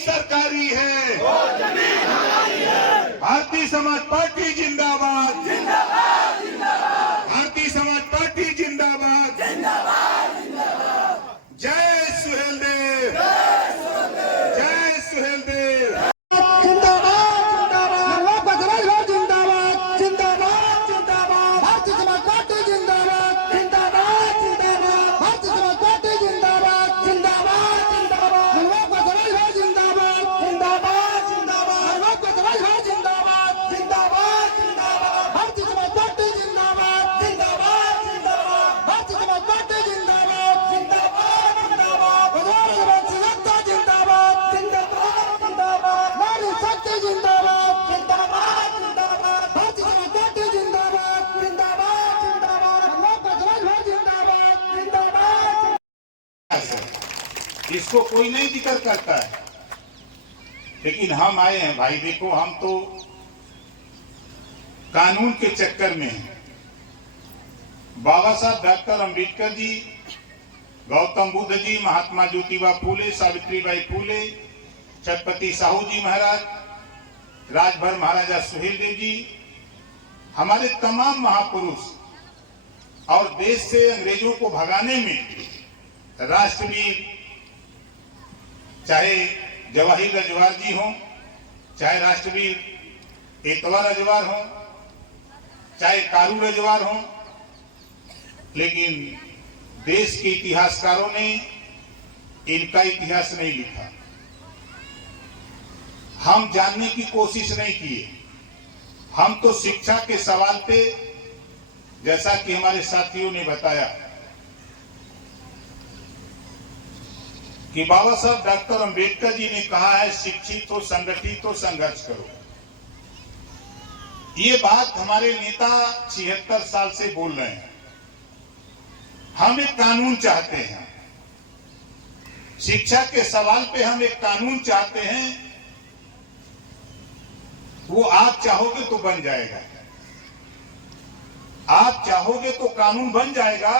सरकारी है, वो जमीन हमारी है। भारतीय समाज पार्टी जिंदाबाद, जिंदाबाद जिंदाबाद। भारतीय समाज पार्टी जिंदाबाद, जिंदाबाद जिंदाबाद। जय सुहेलदेव, जय सुहेलदेव। इसको कोई नहीं जिक्र करता है, लेकिन हम आए हैं भाई। देखो, हम तो कानून के चक्कर में हैं। बाबा साहब डॉक्टर अंबेडकर जी, गौतम बुद्ध जी, महात्मा ज्योतिबा फूले, सावित्रीबाई फूले, छत्रपति साहू जी महाराज, राजभर महाराजा सुहेलदेव जी, हमारे तमाम महापुरुष और देश से अंग्रेजों को भगाने में राष्ट्रवीर, चाहे जवाहिर रजवार जी हो, चाहे राष्ट्रवीर एतवा रजवार हो, चाहे कारू रजवार हो, लेकिन देश के इतिहासकारों ने इनका इतिहास नहीं लिखा। हम जानने की कोशिश नहीं किए। हम तो शिक्षा के सवाल पे, जैसा कि हमारे साथियों ने बताया कि बाबा साहब डॉक्टर अंबेडकर जी ने कहा है, शिक्षित हो, संगठित हो, संघर्ष करो। ये बात हमारे नेता 76 साल से बोल रहे हैं। हम एक कानून चाहते हैं, शिक्षा के सवाल पे हम एक कानून चाहते हैं। वो आप चाहोगे तो बन जाएगा, आप चाहोगे तो कानून बन जाएगा,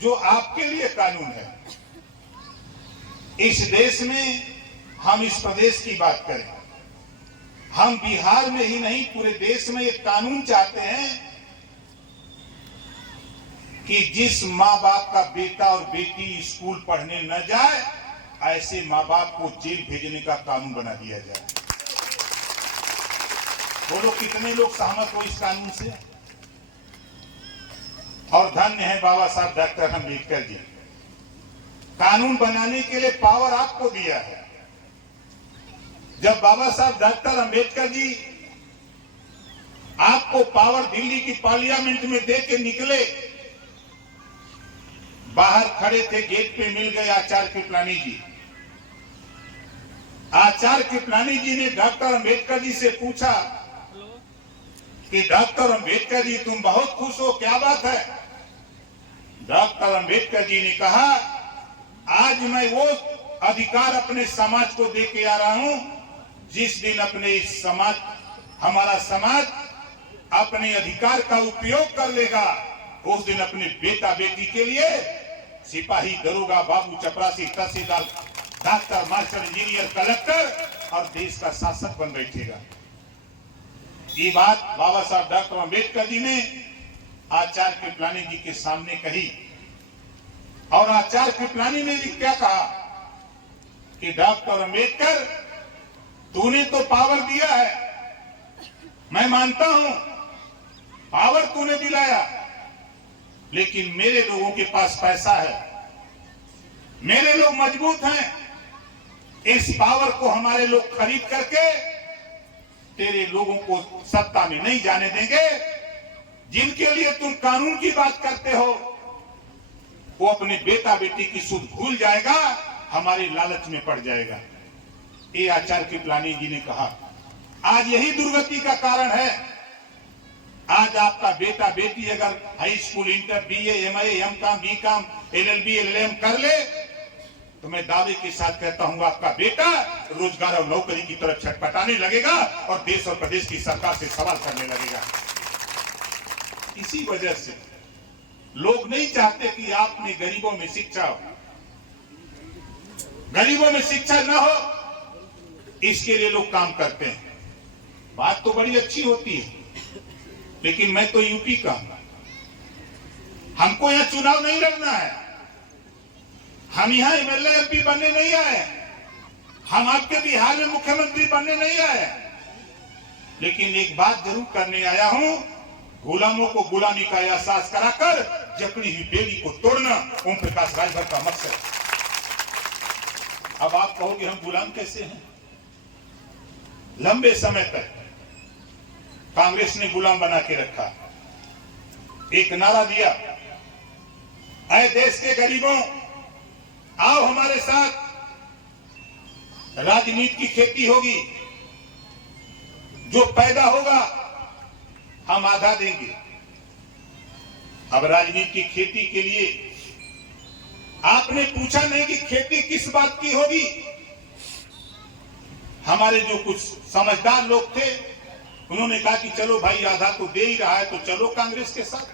जो आपके लिए कानून है। इस देश में, हम इस प्रदेश की बात करें, हम बिहार में ही नहीं पूरे देश में एक कानून चाहते हैं कि जिस माँ बाप का बेटा और बेटी स्कूल पढ़ने न जाए, ऐसे माँ बाप को जेल भेजने का कानून बना दिया जाए। बोलो, कितने लोग सहमत हो इस कानून से? और धन्य है बाबा साहब डॉक्टर अंबेडकर जी, कानून बनाने के लिए पावर आपको दिया है। जब बाबा साहब डॉक्टर अंबेडकर जी आपको पावर दिल्ली की पार्लियामेंट में दे के निकले, बाहर खड़े थे, गेट पे मिल गए आचार्य कृपलानी जी। आचार्य कृपलानी जी ने डॉक्टर अंबेडकर जी से पूछा कि डॉक्टर अंबेडकर जी, तुम बहुत खुश हो, क्या बात है? डॉक्टर अंबेडकर जी ने कहा, आज मैं वो अधिकार अपने समाज को दे के आ रहा हूं, जिस दिन अपने इस समाज, हमारा समाज अपने अधिकार का उपयोग कर लेगा, उस दिन अपने बेटा बेटी के लिए सिपाही, दरोगा, बाबू, चपरासी, तहसीलदार, डॉक्टर, मास्टर, इंजीनियर, कलेक्टर और देश का शासक बन बैठेगा। ये बात बाबा साहब डॉक्टर अंबेडकर जी ने आचार्य कृपलानी जी के सामने कही। और आचार्य कृपलानी ने क्या कहा कि डॉक्टर अंबेडकर, तूने तो पावर दिया है, मैं मानता हूं पावर तूने दिलाया, लेकिन मेरे लोगों के पास पैसा है, मेरे लोग मजबूत हैं, इस पावर को हमारे लोग खरीद करके तेरे लोगों को सत्ता में नहीं जाने देंगे। जिनके लिए तुम कानून की बात करते हो, वो अपने बेटा बेटी की सुध भूल जाएगा, हमारे लालच में पड़ जाएगा। ये आचार्य कृपलानी जी ने कहा। आज यही दुर्गति का कारण है। आज आपका बेटा बेटी अगर high school, inter, BA, MA, MCom, BCom, LLB, LLM कर ले, तो मैं दावे के साथ कहता हूं, आपका बेटा रोजगार और नौकरी की तरफ छटपटाने लगेगा और देश और प्रदेश की सरकार से सवाल करने लगेगा। इसी वजह से लोग नहीं चाहते कि आपने गरीबों में शिक्षा हो, गरीबों में शिक्षा न हो, इसके लिए लोग काम करते हैं। बात तो बड़ी अच्छी होती है, लेकिन मैं तो यूपी का हूं, हमको यहाँ चुनाव नहीं लड़ना है, हम यहाँ एमएलए एमपी बनने नहीं आए, हम आपके बिहार में मुख्यमंत्री बनने नहीं आए, लेकिन एक बात जरूर करने आया हूं, गुलामों को गुलामी का एहसास कराकर जकड़ी हुई बेड़ी को तोड़ना ओम प्रकाश राजभर का मकसद। अब आप कहोगे हम गुलाम कैसे हैं? लंबे समय तक कांग्रेस ने गुलाम बना के रखा। एक नारा दिया, ऐ देश के गरीबों आओ हमारे साथ, राजनीति की खेती होगी, जो पैदा होगा हम आधा देंगे। अब राजनीति की खेती के लिए आपने पूछा नहीं कि खेती किस बात की होगी। हमारे जो कुछ समझदार लोग थे उन्होंने कहा कि चलो भाई आधा तो दे ही रहा है तो चलो कांग्रेस के साथ,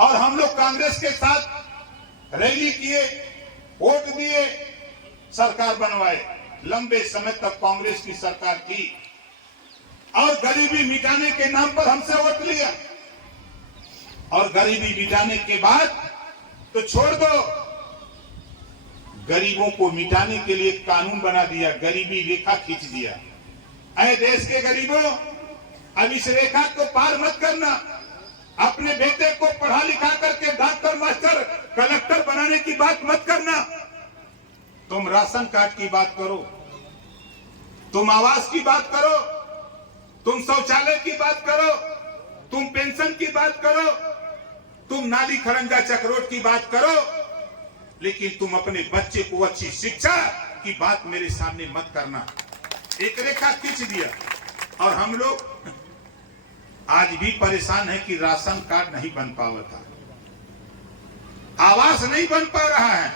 और हम लोग कांग्रेस के साथ रैली किए, वोट दिए, सरकार बनवाए। लंबे समय तक कांग्रेस की सरकार थी और गरीबी मिटाने के नाम पर हमसे वोट लिया, और गरीबी मिटाने के बाद तो छोड़ दो, गरीबों को मिटाने के लिए कानून बना दिया, गरीबी रेखा खींच दिया। ऐ देश के गरीबों, अब इस रेखा को पार मत करना, अपने बेटे को पढ़ा लिखा करके डॉक्टर मास्टर कलेक्टर बनाने की बात मत करना। तुम राशन कार्ड की बात करो, तुम आवास की बात करो, तुम शौचालय की बात करो, तुम पेंशन की बात करो, तुम नाली खरंजा चक्रोट की बात करो, लेकिन तुम अपने बच्चे को अच्छी शिक्षा की बात मेरे सामने मत करना। एक रेखा खींच दिया, और हम लोग आज भी परेशान है कि राशन कार्ड नहीं बन पावा था, आवास नहीं बन पा रहा है,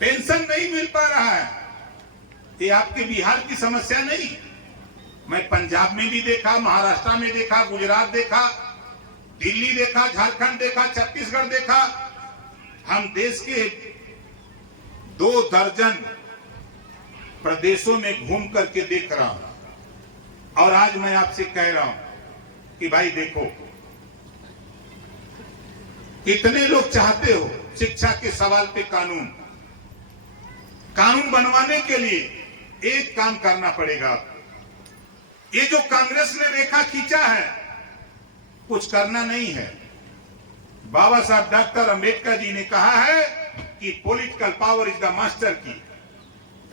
पेंशन नहीं मिल पा रहा है। ये आपके बिहार की समस्या नहीं, मैं पंजाब में भी देखा, महाराष्ट्र में देखा, गुजरात देखा, दिल्ली देखा, झारखंड देखा, छत्तीसगढ़ देखा। हम देश के 2 दर्जन प्रदेशों में घूम करके देख रहा हूं, और आज मैं आपसे कह रहा हूं कि भाई देखो, कितने लोग चाहते हो शिक्षा के सवाल पे कानून बनवाने के लिए एक काम करना पड़ेगा। ये जो कांग्रेस ने रेखा खींचा है, कुछ करना नहीं है। बाबा साहब डॉक्टर अंबेडकर जी ने कहा है कि political power is the master की।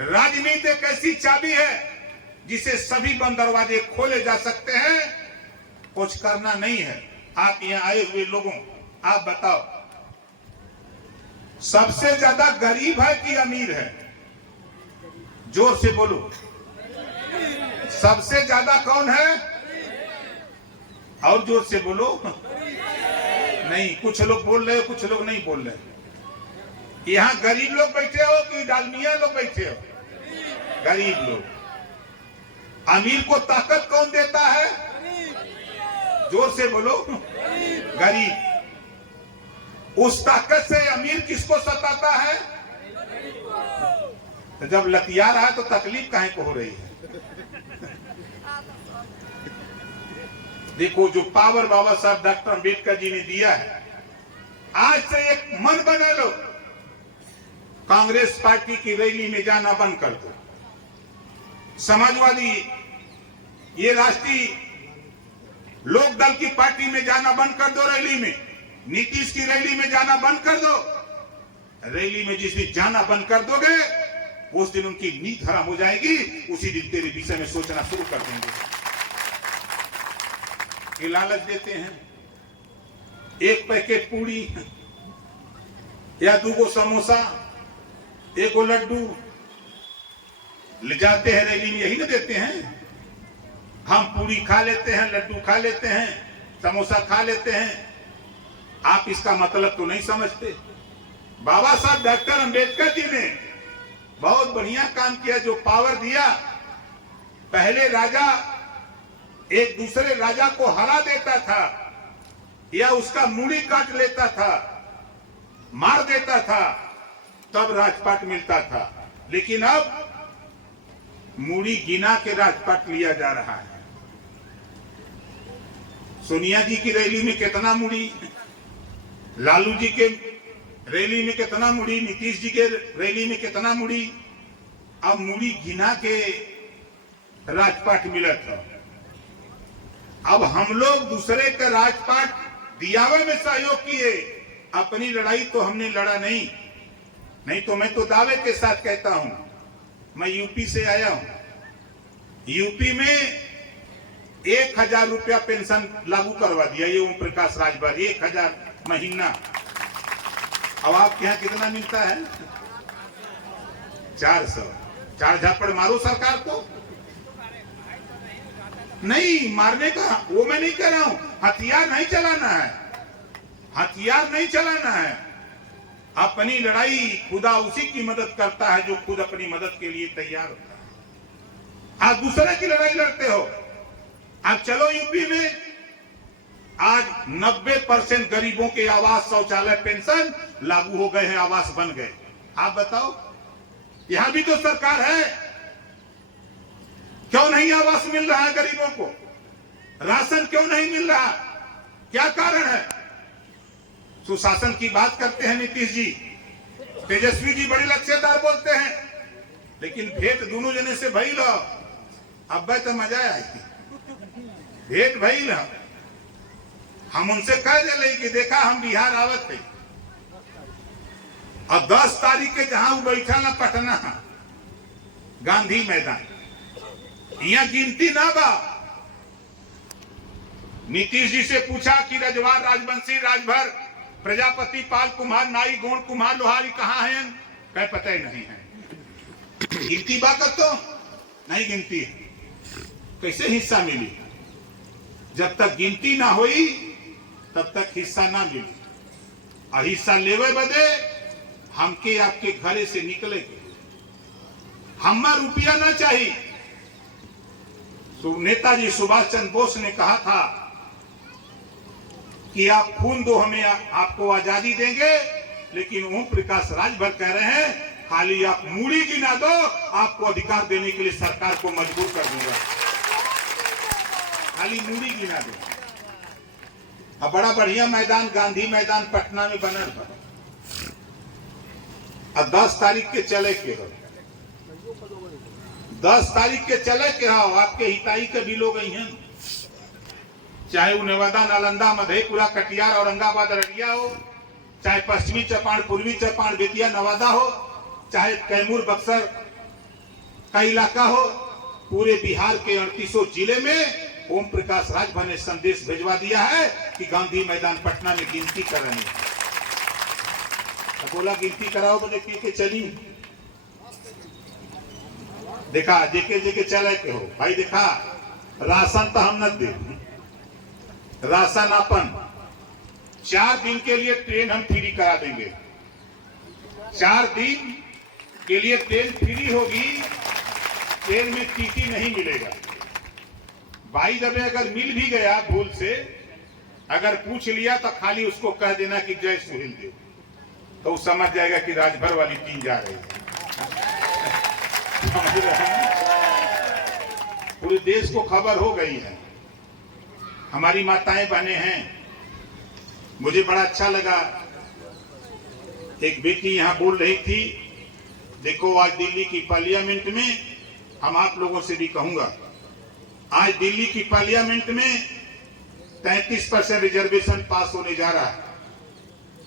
राजनीति एक ऐसी चाबी है जिसे सभी बंद दरवाजे खोले जा सकते हैं, कुछ करना नहीं है। आप यहाँ आए हुए लोगों, आप बताओ, सबसे ज्यादा गरीब है कि अमीर है? जोर से बोलो, सबसे ज्यादा कौन है? और जोर से बोलो। नहीं, कुछ लोग बोल रहे हो, कुछ लोग नहीं बोल रहे। यहाँ गरीब लोग बैठे हो कि डालमिया लोग बैठे हो? गरीब लोग। अमीर को ताकत कौन देता है? जोर से बोलो। गरीब। उस ताकत से अमीर किसको सताता है? तो जब लतिया रहा है तो तकलीफ काहे को हो रही है? देखो, जो पावर बाबा साहब डॉक्टर अंबेडकर जी ने दिया है, आज से एक मन बना लो, कांग्रेस पार्टी की रैली में जाना बंद कर दो, समाजवादी, ये राष्ट्रीय लोक दल की पार्टी में जाना बंद कर दो, रैली में, नीतीश की रैली में जाना बंद कर दो। रैली में जिस दिन जाना बंद कर दोगे, उस दिन उनकी नींद हराम हो जाएगी, उसी दिन तेरे विषय में सोचना शुरू कर देंगे। ये लालच देते हैं, एक पैकेट पूरी या 2 समोसा, 1 लड्डू ले जाते हैं रैली में, यही ना देते हैं। हम पूरी खा लेते हैं, लड्डू खा लेते हैं, समोसा खा लेते हैं। आप इसका मतलब तो नहीं समझते। बाबा साहब डॉक्टर अंबेडकर जी ने बहुत बढ़िया काम किया, जो पावर दिया। पहले राजा एक दूसरे राजा को हरा देता था या उसका मूड़ी काट लेता था, मार देता था, तब राजपाट मिलता था। लेकिन अब मूड़ी गिना के राजपाट लिया जा रहा है। सोनिया जी की रैली में कितना मूड़ी, लालू जी के रैली में कितना मूड़ी, नीतीश जी के रैली में कितना मूड़ी, अब मूड़ी गिना के राजपाट मिला था। अब हम लोग दूसरे का राजपाट दियावे में सहयोग किए, अपनी लड़ाई तो हमने लड़ा नहीं तो मैं तो दावे के साथ कहता हूं, मैं यूपी से आया हूं। यूपी में 1000 रुपया पेंशन लागू करवा दिया ये ओम प्रकाश राजभर, 1000 महीना। अब आपके यहां कितना मिलता है? 400। 4 झापड़ मारो सरकार को। नहीं मारने का वो मैं नहीं कह रहा हूं, हथियार नहीं चलाना है, हथियार नहीं चलाना है। अपनी लड़ाई खुदा उसी की मदद करता है जो खुद अपनी मदद के लिए तैयार होता है। आप दूसरे की लड़ाई लड़ते हो। आप चलो यूपी में आज 90% गरीबों के आवास, शौचालय, पेंशन लागू हो गए हैं, आवास बन गए। आप बताओ, यहां भी तो सरकार है, क्यों नहीं आवास मिल रहा है गरीबों को? राशन क्यों नहीं मिल रहा? क्या कारण है? सुशासन की बात करते हैं नीतीश जी, तेजस्वी जी बड़े लक्ष्यदार बोलते हैं, लेकिन भेंट दोनों जने से भई लो, अब तो मजा आएगी। भेंट भई लो, हम उनसे कह दिले कि देखा हम बिहार आवत है, और 10 तारीख के जहां वो बैठा ना पटना गांधी मैदान, यहाँ गिनती ना बा। नीतीश जी से पूछा कि रजवार, राजवंशी, राजभर, प्रजापति, पाल कुम्हार, नाई, गोंड कुम्हार, लोहारी कहाँ हैं? कह पता ही नहीं है। गिनती बात तो नहीं गिनती है, कैसे हिस्सा मिली? जब तक गिनती ना हुई तब तक हिस्सा ना मिली। और हिस्सा लेवे बदे हमके आपके घरे से निकले, हम्मा रुपया ना चाहिए। नेताजी सुभाष चंद्र बोस ने कहा था कि आप खून दो हमें आपको आजादी देंगे, लेकिन ओम प्रकाश राजभर कह रहे हैं खाली आप मूड़ी गिना दो, आपको अधिकार देने के लिए सरकार को मजबूर कर दूंगा। खाली मूड़ी गिना दो। अब बड़ा बढ़िया मैदान गांधी मैदान पटना में बना था, अब 10 तारीख के चले के हो, 10 तारीख के चले के हो, आपके हिताई के भी लोग आई हैं, चाहे वो नेवादा, नालंदा, मधेपुरा, कटिहार, औरंगाबाद, अररिया हो, चाहे पश्चिमी चंपारण, पूर्वी चंपारण, बेतिया, नवादा हो, चाहे कैमूर, बक्सर का इलाका हो, पूरे बिहार के 38 जिले में ओम प्रकाश राजभर ने संदेश भेजवा दिया है कि गांधी मैदान पटना में गिनती कर रहे हैं। तो बोला गिनती कराओ, बोले के चली। देखा जेके जेके चले के हो भाई, देखा राशन तो हम न दे, राशन अपन 4 दिन के लिए ट्रेन हम फ्री करा देंगे। 4 दिन के लिए ट्रेन फ्री होगी, ट्रेन में टीटी नहीं मिलेगा। भाई जब अगर मिल भी गया भूल से, अगर पूछ लिया तो खाली उसको कह देना कि जय सुहेल देव, तो वो समझ जाएगा कि राजभर वाली टीम जा रही है। समझ रहे हैं? पूरे देश को खबर हो गई है। हमारी माताएं बहनें हैं। मुझे बड़ा अच्छा लगा, एक बेटी यहां बोल रही थी, देखो आज दिल्ली की पार्लियामेंट में, हम आप लोगों से भी कहूंगा, आज दिल्ली की पार्लियामेंट में 33% रिजर्वेशन पास होने जा रहा है।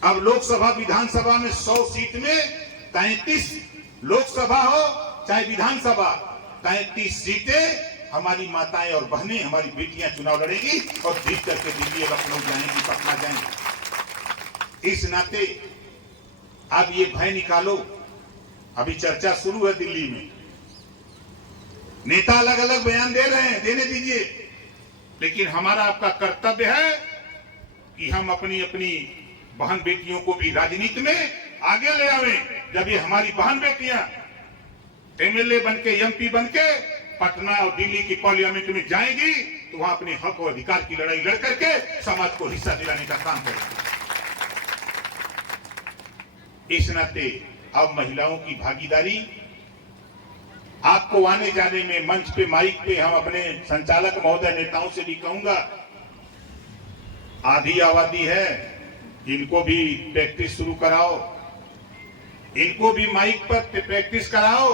अब लोकसभा विधानसभा में 100 सीट में 33, लोकसभा हो चाहे विधानसभा, 33 सीटें हमारी माताएं और बहनें, हमारी बेटियां चुनाव लड़ेगी और जीत करके दिल्ली, लखनऊ जाएंगी, पटना जाएंगी। इस नाते अब ये भय निकालो। अभी चर्चा शुरू है दिल्ली में, नेता अलग अलग बयान दे रहे हैं, देने दीजिए, लेकिन हमारा आपका कर्तव्य है कि हम अपनी अपनी बहन बेटियों को भी राजनीति में आगे ले आवें। जब ये हमारी बहन बेटियां एमएलए बनके, एमपी बनके पटना और दिल्ली की पार्लियामेंट में जाएंगी, तो वहां अपने हक और अधिकार की लड़ाई लड़ करके समाज को हिस्सा दिलाने का काम करेंगे। इस नाते अब महिलाओं की भागीदारी आपको आने जाने में मंच पे माइक पे हम अपने संचालक महोदय नेताओं से भी कहूंगा, आधी आबादी है, इनको भी प्रैक्टिस शुरू कराओ, इनको भी माइक पर प्रैक्टिस कराओ।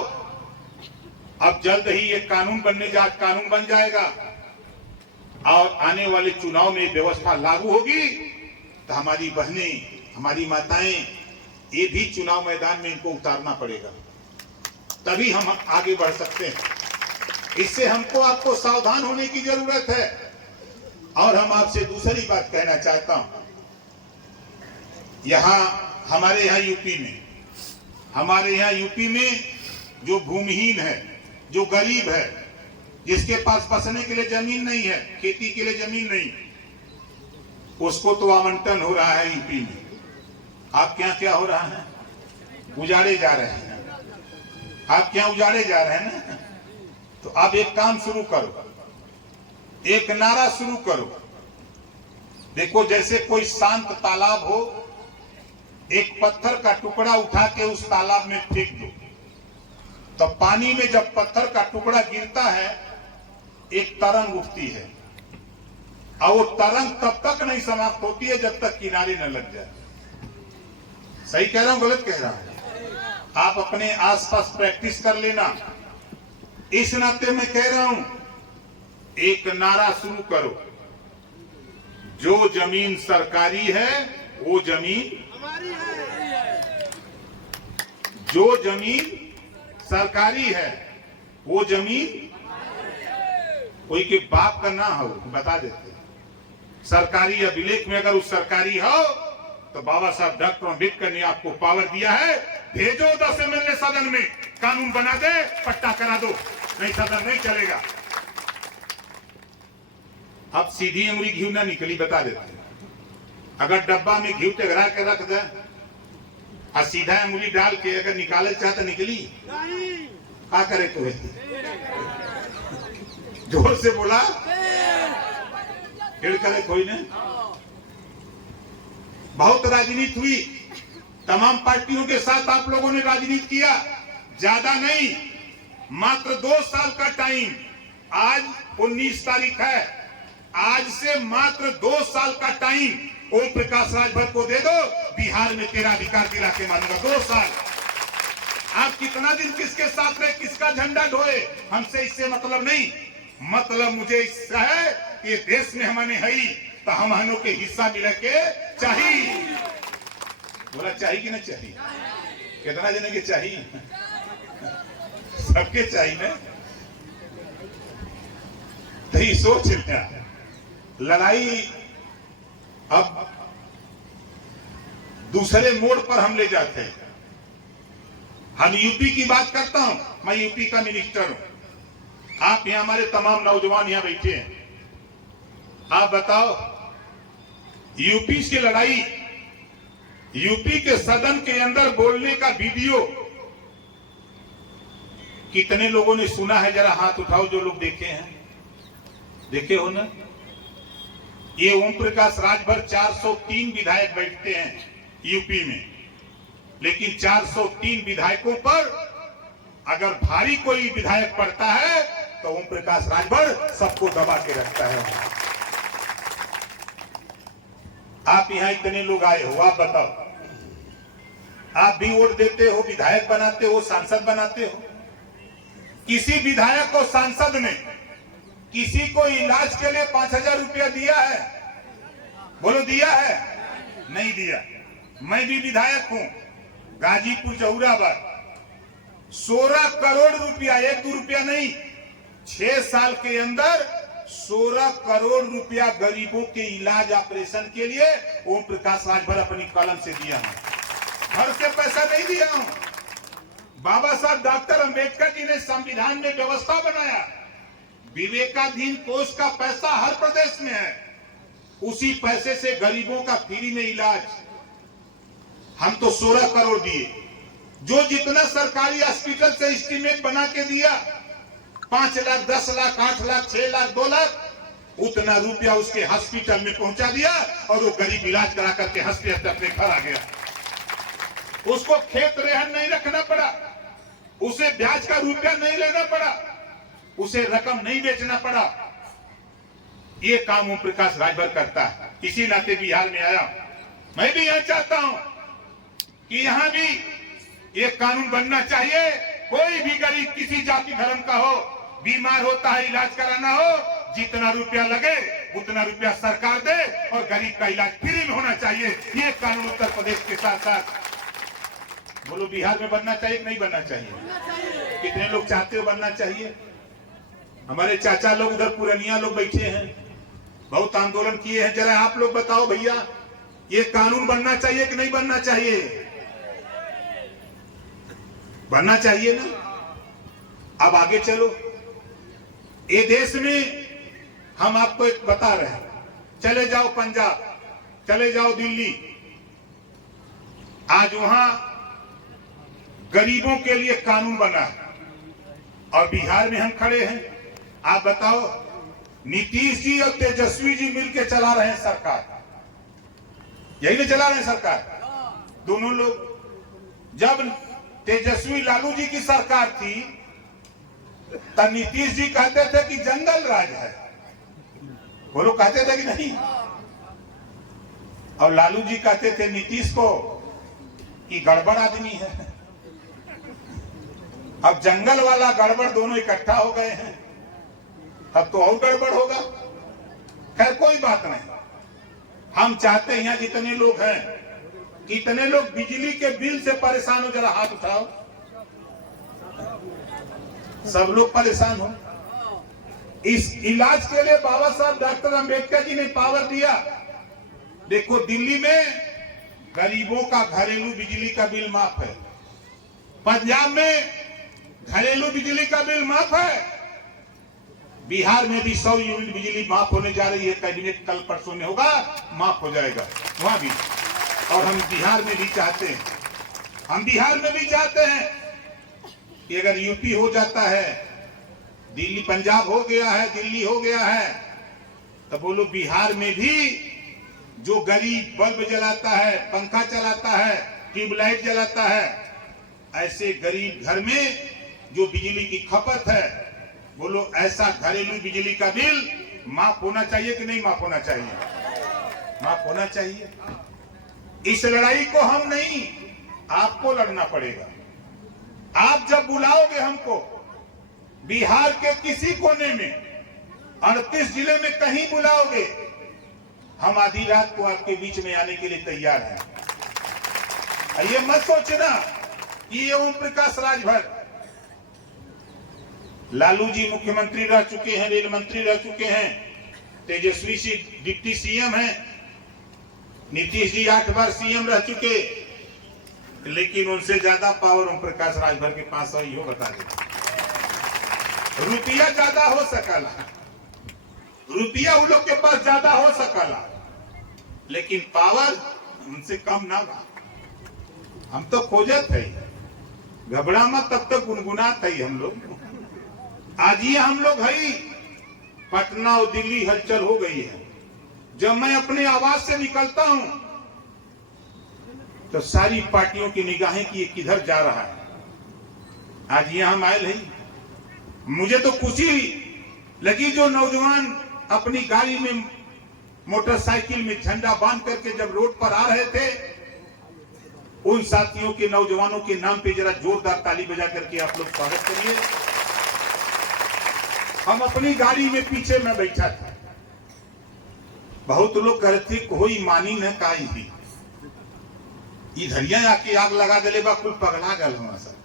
अब जल्द ही एक कानून बन जाएगा और आने वाले चुनाव में व्यवस्था लागू होगी तो हमारी बहनें, हमारी माताएं, ये भी चुनाव मैदान में इनको उतारना पड़ेगा, तभी हम आगे बढ़ सकते हैं। इससे हमको आपको सावधान होने की जरूरत है। और हम आपसे दूसरी बात कहना चाहता हूं, हमारे यहाँ यूपी में जो भूमिहीन है, जो गरीब है, जिसके पास बसने के लिए जमीन नहीं है, खेती के लिए जमीन नहीं, उसको तो आवंटन हो रहा है यूपी में। आप क्या हो रहा है? उजाड़े जा रहे हैं। आप क्या उजाड़े जा रहे हैं ना? तो आप एक काम शुरू करो, एक नारा शुरू करो। देखो, जैसे कोई शांत तालाब हो, एक पत्थर का टुकड़ा उठा के उस तालाब में फेंक दो, तो पानी में जब पत्थर का टुकड़ा गिरता है, एक तरंग उठती है, और वो तरंग तब तक नहीं समाप्त होती है जब तक किनारे न लग जाए। सही कह रहा हूं, गलत कह रहा हूं? आप अपने आसपास प्रैक्टिस कर लेना। इस नाते मैं कह रहा हूं, एक नारा शुरू करो, जो जमीन सरकारी है वो जमीन हमारी है। जो जमीन सरकारी है वो जमीन कोई के बाप का ना हो, बता देते। सरकारी अभिलेख में अगर उस सरकारी हो तो बाबा साहब डॉक्टर अम्बेडकर ने आपको पावर दिया है, भेजो 10 MLA सदन में, कानून बना दे, पट्टा करा दो, नहीं सदन नहीं चलेगा। अब सीधी उंगली घी ना निकली, बता देते। अगर डब्बा में घी टगरा के रख दे और सीधा उंगली डाल के अगर निकाले चाहते निकली, क्या करे तू? जोर से बोला, फिर करे कोई ने। बहुत राजनीति हुई, तमाम पार्टियों के साथ आप लोगों ने राजनीति किया, ज्यादा नहीं, मात्र 2 साल का टाइम। आज 19 तारीख है, आज से मात्र 2 साल का टाइम ओम प्रकाश राजभर को दे दो, बिहार में तेरा अधिकार दिला के मानूंगा। 2 साल। आप कितना दिन किसके साथ रहे, किसका झंडा ढोए, हमसे इससे मतलब नहीं। मतलब मुझे इससे है कि देश में हमने है तो हम के हिस्सा मिले के चाहिए। बोला चाहिए कि नहीं चाहिए? कितना जने के चाहिए? सबके चाहिए ना। तो ये सोच लिया, लड़ाई अब दूसरे मोड़ पर हम ले जाते हैं। हम यूपी की बात करता हूं, मैं यूपी का मिनिस्टर हूं। आप यहां हमारे तमाम नौजवान यहां बैठे हैं, आप बताओ, यूपी की लड़ाई, यूपी के सदन के अंदर बोलने का वीडियो कितने लोगों ने सुना है? जरा हाथ उठाओ जो लोग देखे हैं। देखे हो ना? ये ओम प्रकाश राजभर 403 विधायक बैठते हैं यूपी में, लेकिन 403 विधायकों पर अगर भारी कोई विधायक पड़ता है तो ओम प्रकाश राजभर सबको दबा के रखता है। आप यहां इतने लोग आए हो, आप बताओ, आप भी वोट देते हो, विधायक बनाते हो, सांसद बनाते हो। किसी विधायक को सांसद ने किसी को इलाज के लिए 5000 रुपया दिया है? बोलो, दिया है? नहीं दिया। मैं भी विधायक हूं, गाजीपुर जहुराबाद, 16 करोड़ रुपया, 1-2 रुपया नहीं, 6 साल के अंदर 16 करोड़ रुपया गरीबों के इलाज ऑपरेशन के लिए ओम प्रकाश राजभर अपनी कलम से दिया है। घर से पैसा नहीं दिया हूं। बाबा साहब डॉक्टर अंबेडकर जी ने संविधान में व्यवस्था बनाया, विवेकाधीन कोष का पैसा हर प्रदेश में है, उसी पैसे से गरीबों का फ्री में इलाज। हम तो 16 करोड़ दिए, जो जितना सरकारी हॉस्पिटल से एस्टीमेट बना के दिया, 5 लाख, 10 लाख, 8 लाख, 6 लाख, 2 लाख, उतना रुपया उसके हॉस्पिटल में पहुंचा दिया और वो गरीब इलाज करा करके हंसते हंसते अपने घर आ गया। उसको खेत रेहन नहीं रखना पड़ा, उसे ब्याज का रुपया नहीं लेना पड़ा, उसे रकम नहीं बेचना पड़ा। ये काम ओम प्रकाश राजभर करता है। इसी नाते बिहार में आया। मैं भी यह चाहता हूं कि यहां भी एक कानून बनना चाहिए। कोई भी गरीब किसी जाति धर्म का हो, बीमार होता है, इलाज कराना हो, जितना रुपया लगे उतना रुपया सरकार दे और गरीब का इलाज फ्री में होना चाहिए। ये कानून उत्तर प्रदेश के साथ साथ बोलो बिहार में बनना चाहिए कि नहीं बनना चाहिए? कितने लोग चाहते हो बनना चाहिए? हमारे चाचा लोग उधर पुरानिया लोग बैठे हैं, बहुत आंदोलन किए हैं। जरा आप लोग बताओ भैया, ये कानून बनना चाहिए कि नहीं बनना चाहिए? बनना चाहिए ना। अब आगे चलो। ये देश में हम आपको एक बता रहे हैं, चले जाओ पंजाब, चले जाओ दिल्ली, आज वहां गरीबों के लिए कानून बना है और बिहार में हम खड़े हैं। आप बताओ, नीतीश जी और तेजस्वी जी मिलकर चला रहे हैं सरकार, यही ना चला रहे हैं सरकार दोनों लोग। जब तेजस्वी लालू जी की सरकार थी तब नीतीश जी कहते थे कि जंगल राज है, वो लोग कहते थे कि नहीं, और लालू जी कहते थे नीतीश को कि गड़बड़ आदमी है। अब जंगल वाला गड़बड़ दोनों इकट्ठा हो गए हैं, अब तो और गड़बड़ होगा। खैर कोई बात नहीं। हम चाहते हैं यहाँ जितने लोग हैं, कितने लोग बिजली के बिल से परेशान हो, जरा हाथ उठाओ। सब लोग परेशान हो। इस इलाज के लिए बाबा साहब डॉक्टर अंबेडकर जी ने पावर दिया। देखो दिल्ली में गरीबों का घरेलू बिजली का बिल माफ है, पंजाब में घरेलू बिजली का बिल माफ है, बिहार में भी 100 यूनिट बिजली माफ होने जा रही है। कैबिनेट कल परसों में होगा, माफ हो जाएगा वहां भी। और हम बिहार में भी चाहते हैं, हम बिहार में भी चाहते हैं कि अगर यूपी हो जाता है, दिल्ली पंजाब हो गया है, दिल्ली हो गया है, तो बोलो बिहार में भी जो गरीब बल्ब जलाता है, पंखा चलाता है, ट्यूबलाइट जलाता है, ऐसे गरीब घर में जो बिजली की खपत है, बोलो ऐसा घरेलू बिजली का बिल माफ होना चाहिए कि नहीं माफ होना चाहिए? माफ होना चाहिए। इस लड़ाई को हम नहीं, आपको लड़ना पड़ेगा। आप जब बुलाओगे हमको बिहार के किसी कोने में, 38 जिले में कहीं बुलाओगे, हम आधी रात को आपके बीच में आने के लिए तैयार हैं। ये मत सोचना कि ये ओम प्रकाश राजभर, लालू जी मुख्यमंत्री रह चुके हैं, रेल मंत्री रह चुके हैं, तेजस्वी जी डिप्टी सीएम हैं, नीतीश जी 8 बार सीएम रह चुके, लेकिन उनसे ज्यादा पावर ओम प्रकाश राजभर के पास है, यो बता दे। रुपया ज्यादा हो सकला, रुपया उन लोग के पास ज्यादा हो सकला, लेकिन पावर उनसे कम ना बा। हम तो खोजत है, घबरा मत, तब तक गुनगुनात है हम लोग। आज ये हम लोग है, पटना और दिल्ली हलचल हो गई है। जब मैं अपने आवाज से निकलता हूं तो सारी पार्टियों की निगाहें कि ये किधर जा रहा है। आज यहां हम आए हैं, मुझे तो खुशी लगी जो नौजवान अपनी गाड़ी में, मोटरसाइकिल में झंडा बांध करके जब रोड पर आ रहे थे, उन साथियों के, नौजवानों के नाम पे जरा जोरदार ताली बजा करके आप लोग स्वागत करिए। हम अपनी गाड़ी में पीछे में बैठा था, बहुत लोग कहते कोई मानी न काई भी, इधरिया आके आग लगा दिले बा, कुल पगला गल हुआ सब,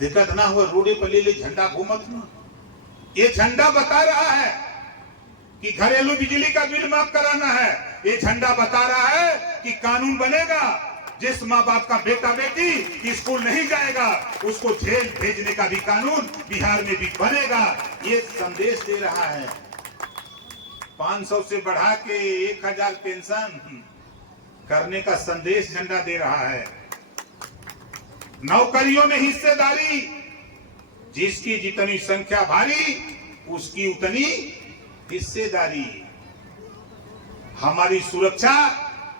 दिक्कत ना हुआ, रोडे पर ले झंडा घूमत ना। ये झंडा बता रहा है कि घरेलू बिजली का बिल माफ कराना है। ये झंडा बता रहा है कि कानून बनेगा, जिस माँ बाप का बेटा बेटी स्कूल नहीं जाएगा उसको जेल भेजने का भी कानून बिहार में भी बनेगा। ये संदेश दे रहा है। 500 से बढ़ा के 1000 पेंशन करने का संदेश झंडा दे रहा है। नौकरियों में हिस्सेदारी, जिसकी जितनी संख्या भारी उसकी उतनी हिस्सेदारी। हमारी सुरक्षा,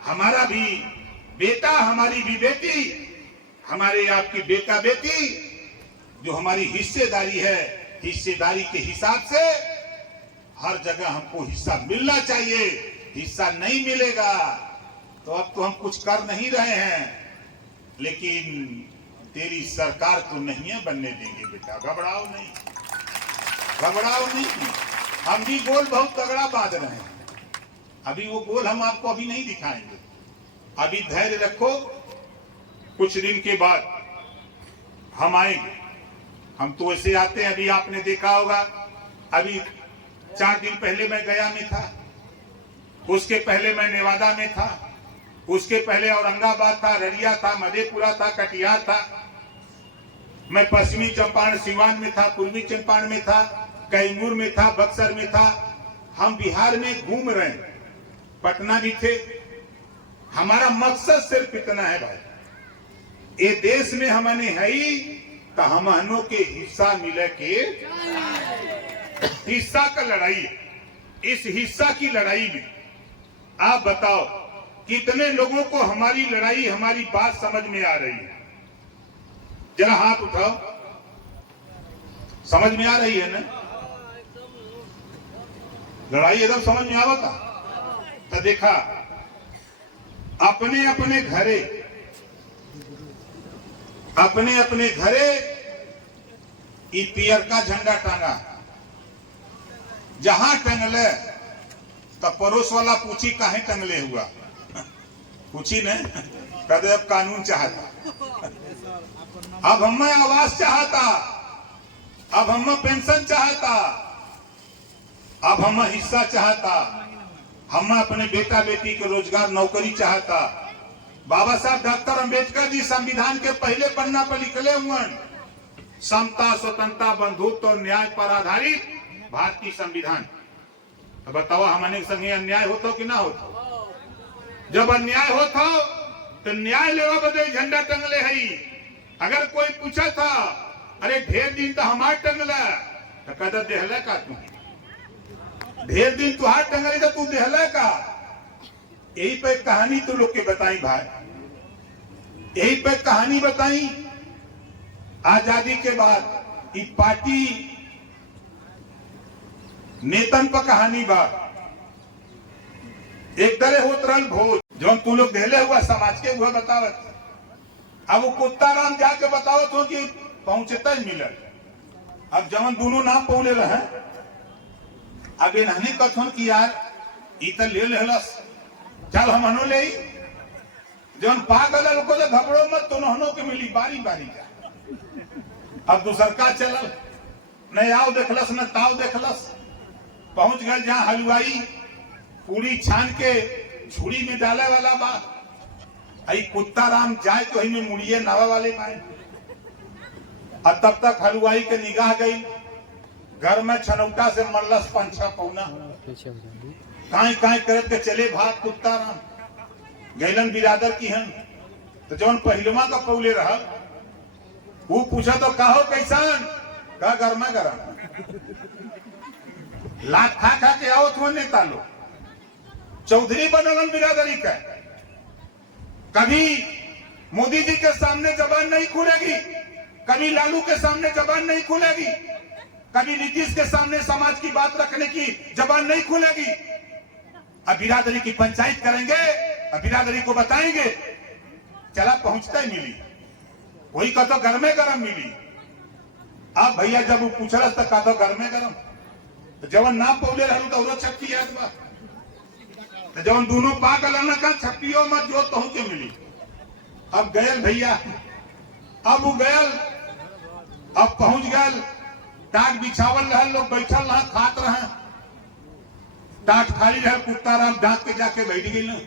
हमारा भी बेटा, हमारी भी बेटी, हमारे आपकी बेटा बेटी जो हमारी हिस्सेदारी है, हिस्सेदारी के हिसाब से हर जगह हमको हिस्सा मिलना चाहिए। हिस्सा नहीं मिलेगा तो अब तो हम कुछ कर नहीं रहे हैं, लेकिन तेरी सरकार तो नहीं है बनने देंगे बेटा। घबराओ नहीं, घबराओ नहीं। हम भी गोल बहुत तगड़ा बांध रहे हैं। अभी वो गोल हम आपको अभी नहीं दिखाएंगे। अभी धैर्य रखो, कुछ दिन के बाद हम आएंगे। हम तो ऐसे आते हैं, अभी आपने देखा होगा, अभी 4 दिन पहले मैं गया में था, उसके पहले मैं नेवादा में था, उसके पहले औरंगाबाद था, ररिया था, मधेपुरा था, कटिहार था, मैं पश्चिमी चंपारण सिवान में था, पूर्वी चंपारण में था, कैमूर में था, बक्सर में था। हम बिहार में घूम रहे हैं, पटना भी थे। हमारा मकसद सिर्फ इतना है भाई, ये देश में हमने है ही तो हमनों के हिस्सा मिले के हिस्सा का लड़ाई है। इस हिस्सा की लड़ाई में आप बताओ कितने लोगों को हमारी लड़ाई, हमारी बात समझ में आ रही है? जरा हाथ उठाओ। समझ में आ रही है ना? लड़ाई एकदम समझ में आवता तो देखा, अपने अपने घरे ई पियर का झंडा टांगा। जहां टंगले तो पड़ोस वाला पूछी काहे टंगले हुआ, पूछी ने कदे अब कानून चाहता, अब हमें आवास चाहता, अब हमें पेंशन चाहता, अब हमें हिस्सा चाहता, हमें अपने बेटा बेटी के रोजगार नौकरी चाहता। बाबा साहब डॉक्टर अंबेडकर जी संविधान के पहले पन्ना पर लिखले हुए, समता, स्वतंत्रता, बंधुत्व और न्याय पर आधारित भारतीय संविधान। तो बताओ हमारे संगे अन्याय होता कि ना होता? जब अन्याय होता तो न्याय लेवा बदे झंडा टंगले है। अगर कोई पूछा था अरे ढेर दिन तो हमार टंगला, तो कदा देहला का तू? ढेर दिन तुहार टंगले तो तू देहला का? यही पे कहानी तो लोग के बताई भाई, यही पे कहानी बताई। आजादी के बाद ये पार्टी नेतन पर कहानी बा। एक तरह होत रहल भोज, जो तू लोग देहले हुआ समाज के हुआ बतावत। अब वो कुत्ता राम जाके बतावत हो कि पहुंचता ही मिलल। अब जवन दोनों नाम पौले रहे, अब इन्हने कथन की यार ई तो ले लेलस, चल हम हनो ले। जवन पागल को तो घबरो मत, तो नहनो के मिली बारी बारी जा। अब दूसर का चलल, न आओ देखलस न ताव देखलस। पहुंच गए जहां हलवाई पूरी छान के झूड़ी में डाले वाला बा। आई कुत्ता राम जाए तो ही में मुड़िए नावा वाले पाए। और तब तक हलवाई के निगाह गई, घर में छनौटा से मल्लस 5-6 पौना काई काई करत के चले भाग कुत्ता राम। गैलन बिरादर की हन, तो जौन पहलवा का पौले रहा वो पूछा तो कहो कैसान का गर्मा गरम। लात खा खा के आओ तो नेता लो चौधरी बनलन बिरादरी का। कभी मोदी जी के सामने जबान नहीं खुलेगी, कभी लालू के सामने जबान नहीं खुलेगी, कभी नीतीश के सामने समाज की बात रखने की जबान नहीं खुलेगी। अब बिरादरी की पंचायत करेंगे, अब बिरादरी को बताएंगे, चला पहुंचता ही मिली, वही का तो घर में गरम मिली। अब भैया जब वो पूछ रहा था का तो घर में गरम, तो जवन ना पौले रहू तो छप्पी याद बा। तो जवन दोनों पागल ना का छप्पियों मत जो तो के मिली। अब गयल भैया, अब वो गयल, अब पहुंच गयल। टाट बिछावल रहे, लोग बैठल रहा खात रहे, टाट खाली रहे, कुत्ता राम डांट के जाके बैठ गई ना।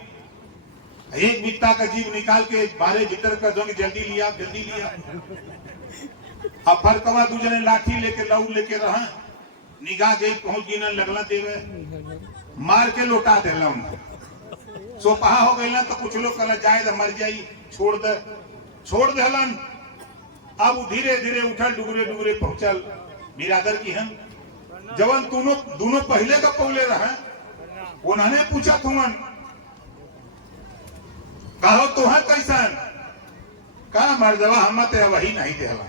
एक बित्ता का जीव निकाल के 12 भीतर कर दो, जल्दी लिया जल्दी लिया। अब फरकवा दूसरे लाठी लेके लऊ लेके रहा, निगाह गई पहुंच गई ना, लगला देवे मार के लौटा देला उनको। सोपहा हो गई ना, तो कुछ लोग कहला जाए तो मर जाई, छोड़ दे हलन। अब धीरे धीरे उठल, डुगरे डुगरे पहुंचल बिरादर की हम। जवन दोनों पहले का पौले रहे, उन्होंने पूछा तुमन कहो तुह कैसन, कहा मर्दवा हम ते वही नहीं देला।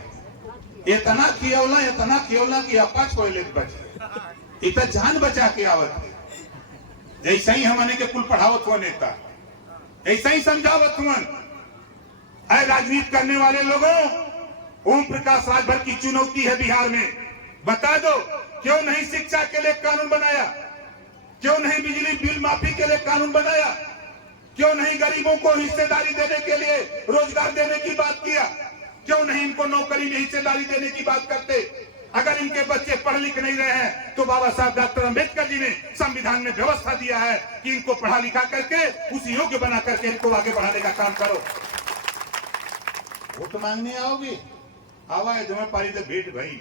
इतना खियौला कि अपा छोले बचे इत जान बचा के आवत जैसे ही हमने के कुल पढ़ावत हुआ नेता ऐसा ही समझावत हुआ। अरे राजनीति करने वाले लोगों, ओम प्रकाश राजभर की चुनौती है बिहार में, बता दो क्यों नहीं शिक्षा के लिए कानून बनाया, क्यों नहीं बिजली बिल माफी के लिए कानून बनाया, क्यों नहीं गरीबों को हिस्सेदारी देने के लिए रोजगार देने की बात किया, क्यों नहीं इनको नौकरी में हिस्सेदारी देने की बात करते। अगर इनके बच्चे पढ़ लिख नहीं रहे हैं तो बाबा साहब डॉक्टर अंबेडकर जी ने संविधान में व्यवस्था दिया है कि इनको पढ़ा लिखा करके उस योग्य बना करके इनको आगे बढ़ाने का काम करो। वोट मांगने आओगे, आवा है तुम्हें पारी तो भेंट भाई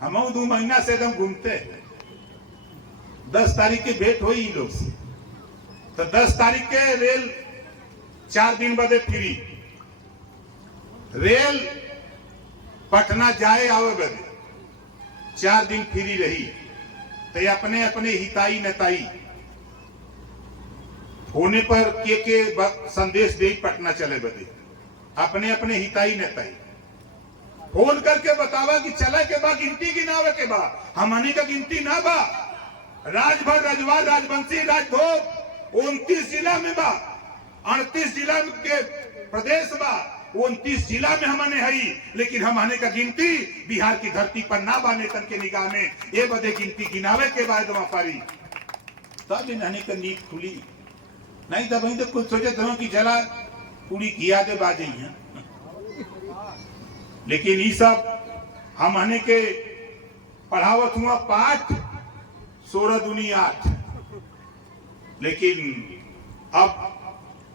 हम 2 महीना से एकदम घूमते 10 तारीख की भेंट हुई इन लोग से, तो 10 तारीख के रेल 4 दिन बदे फ्री, रेल पटना जाए आवे बदे 4 दिन फ्री रही। तो अपने अपने हिताई नताई होने पर के संदेश दे पटना चले बदे, अपने अपने हिताई नताई फोन करके बतावा कि चले के बाद गिनती गिनावे के बाद हमने का गिनती ना बा, राजभर रजवा राजवंशी राजभोग 29 जिला में बा, 38 जिला के प्रदेश बा, 29 जिला में हमने है, लेकिन हमने का गिनती बिहार की धरती पर ना बा नेतन के निगाह में। ये बदे गिनती गिनावे के बाद पारी तब इन्हें का नींद खुली, नहीं तब वही तो कुछ सोचे थे कि जला पूरी किया दे बाजे हैं। लेकिन ये सब हमने के पढ़ावत हुआ पाठ 16 दूनी 8, लेकिन अब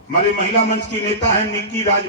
हमारे महिला मंच की नेता है निक्की राजभर